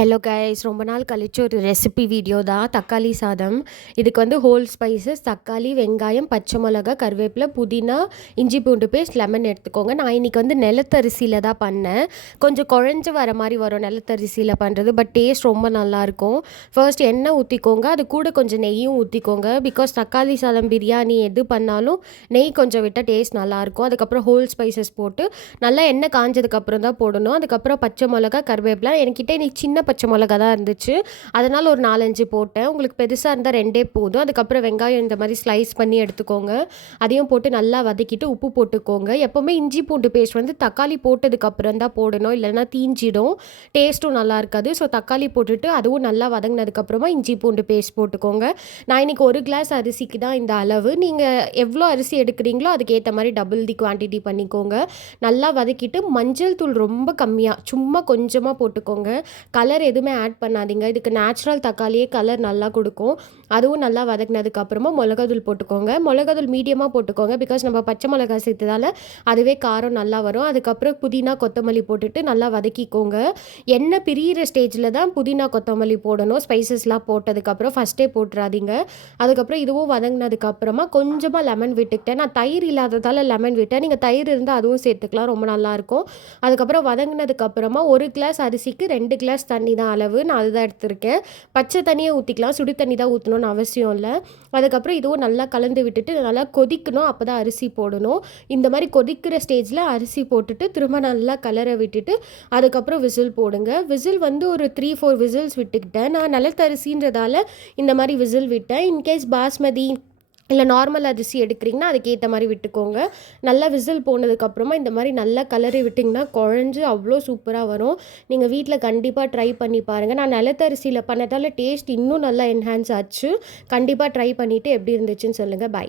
Hello guys, ரொம்ப நாள் கழிச்சு ஒரு ரெசிபி வீடியோ தான். தக்காளி சாதம். இதுக்கு வந்து ஹோல் ஸ்பைசஸ் தக்காளி, வெங்காயம், பச்சை மிளகா, கருவேப்பிலை, புதினா, இஞ்சி பூண்டு பேஸ்ட், லெமன் எடுத்துக்கோங்க. நான் இன்றைக்கி வந்து நிலத்தரிசியில் தான் பண்ணேன். கொஞ்சம் குழஞ்சி வர மாதிரி வரும் நிலத்தரிசியில் பண்ணுறது, பட் டேஸ்ட் ரொம்ப நல்லாயிருக்கும். ஃபர்ஸ்ட் எண்ணெய் ஊற்றிக்கோங்க, அது கூட கொஞ்சம் நெய்யும் ஊற்றிக்கோங்க. பிகாஸ் தக்காளி சாதம் பிரியாணி எது பண்ணாலும் நெய் கொஞ்சம் விட்டால் டேஸ்ட் நல்லாயிருக்கும். அதுக்கப்புறம் ஹோல் ஸ்பைசஸ் போட்டு நல்லா எண்ணெய் காஞ்சதுக்கப்புறம் தான் போடணும். அதுக்கப்புறம் பச்சை மிளகா, கருவேப்பிலை. என்கிட்ட இன்னைக்கு சின்ன பச்சை மிளகா தான் இருந்துச்சு, அதனால் ஒரு 4-5 போட்டேன். உங்களுக்கு பெருசாக இருந்தால் 2 போதும். அதுக்கப்புறம் வெங்காயம் இந்த மாதிரி ஸ்லைஸ் பண்ணி எடுத்துக்கோங்க. அதையும் போட்டு நல்லா வதக்கிட்டு உப்பு போட்டுக்கோங்க. எப்போவுமே இஞ்சி பூண்டு பேஸ்ட் வந்து தக்காளி போட்டதுக்கப்புறம் தான் போடணும், இல்லைன்னா தீஞ்சிடும், டேஸ்ட்டும் நல்லா இருக்காது. ஸோ தக்காளி போட்டுட்டு அதுவும் நல்லா வதங்கினதுக்கப்புறமா இஞ்சி பூண்டு பேஸ்ட் போட்டுக்கோங்க. நான் இன்றைக்கி 1 கிளாஸ் அரிசிக்கு தான் இந்த அளவு. நீங்கள் எவ்வளோ அரிசி எடுக்கிறீங்களோ அதுக்கேற்ற மாதிரி டபுள் தி குவான்டிட்டி பண்ணிக்கோங்க. நல்லா வதக்கிட்டு மஞ்சள் தூள் ரொம்ப கம்மியாக, சும்மா கொஞ்சமாக போட்டுக்கோங்க. கலர் எதுவுமே ஆட் பண்ணாதீங்க. இதுக்கு நேச்சுரல் தக்காளியே கலர் நல்லா கொடுக்கும். அதுவும் நல்லா வதக்கினதுக்கப்புறமா மிளகாத்தூள் போட்டுக்கோங்க. மிளகாத்தூள் மீடியமாக போட்டுக்கோங்க, பிகாஸ் நம்ம பச்சை மிளகா சேர்த்ததால் அதுவே காரம் நல்லா வரும். அதுக்கப்புறம் புதினா, கொத்தமல்லி போட்டுட்டு நல்லா வதக்கிக்கோங்க. எண்ணெய் பிரியிற ஸ்டேஜில் தான் புதினா, கொத்தமல்லி போடணும். ஸ்பைசஸ்லாம் போட்டதுக்கப்புறம் ஃபஸ்ட்டே போட்டுறாதீங்க. அதுக்கப்புறம் இதுவும் வதங்கினதுக்கப்புறமா கொஞ்சமாக லெமன் விட்டுக்கிட்டேன். நான் தயிர் இல்லாததால் லெமன் விட்டேன். நீங்கள் தயிர் இருந்தால் அதுவும் சேர்த்துக்கலாம், ரொம்ப நல்லாயிருக்கும். அதுக்கப்புறம் வதங்கினதுக்கப்புறமா 1 கிளாஸ் அரிசிக்கு 2 கிளாஸ் தண்ணி தான் அளவு. நான் அதுதான் எடுத்திருக்கேன். பச்சை தண்ணியை ஊற்றிக்கலாம், சுடு தண்ணி தான் ஊற்றணும்னு அவசியம் இல்லை. அதுக்கப்புறம் இதுவும் நல்லா கலந்து விட்டுட்டு நல்லா கொதிக்கணும், அப்போ தான் அரிசி போடணும். இந்த மாதிரி கொதிக்கிற ஸ்டேஜில் அரிசி போட்டுட்டு திரும்ப நல்லா கலர விட்டுட்டு அதுக்கப்புறம் விசில் போடுங்க. விசில் வந்து ஒரு 3-4 விசில்ஸ் விட்டுக்கிட்டேன். நான் நிலத்தரிசின்றதால இந்த மாதிரி விசில் விட்டேன். இன்கேஸ் பாஸ்மதி இல்லை நார்மல் அரிசி எடுக்கிறீங்கன்னா அதுக்கேற்ற மாதிரி விட்டுக்கோங்க. நல்லா விசில் போனதுக்கப்புறமா இந்த மாதிரி நல்லா கலரி விட்டிங்கன்னா குழஞ்சி அவ்வளோ சூப்பராக வரும். நீங்கள் வீட்டில் கண்டிப்பாக ட்ரை பண்ணி பாருங்கள். நான் நிலத்தரிசியில் பண்ணதால் டேஸ்ட் இன்னும் நல்லா என்ஹான்ஸ் ஆச்சு. கண்டிப்பாக ட்ரை பண்ணிவிட்டு எப்படி இருந்துச்சுன்னு சொல்லுங்கள். பை.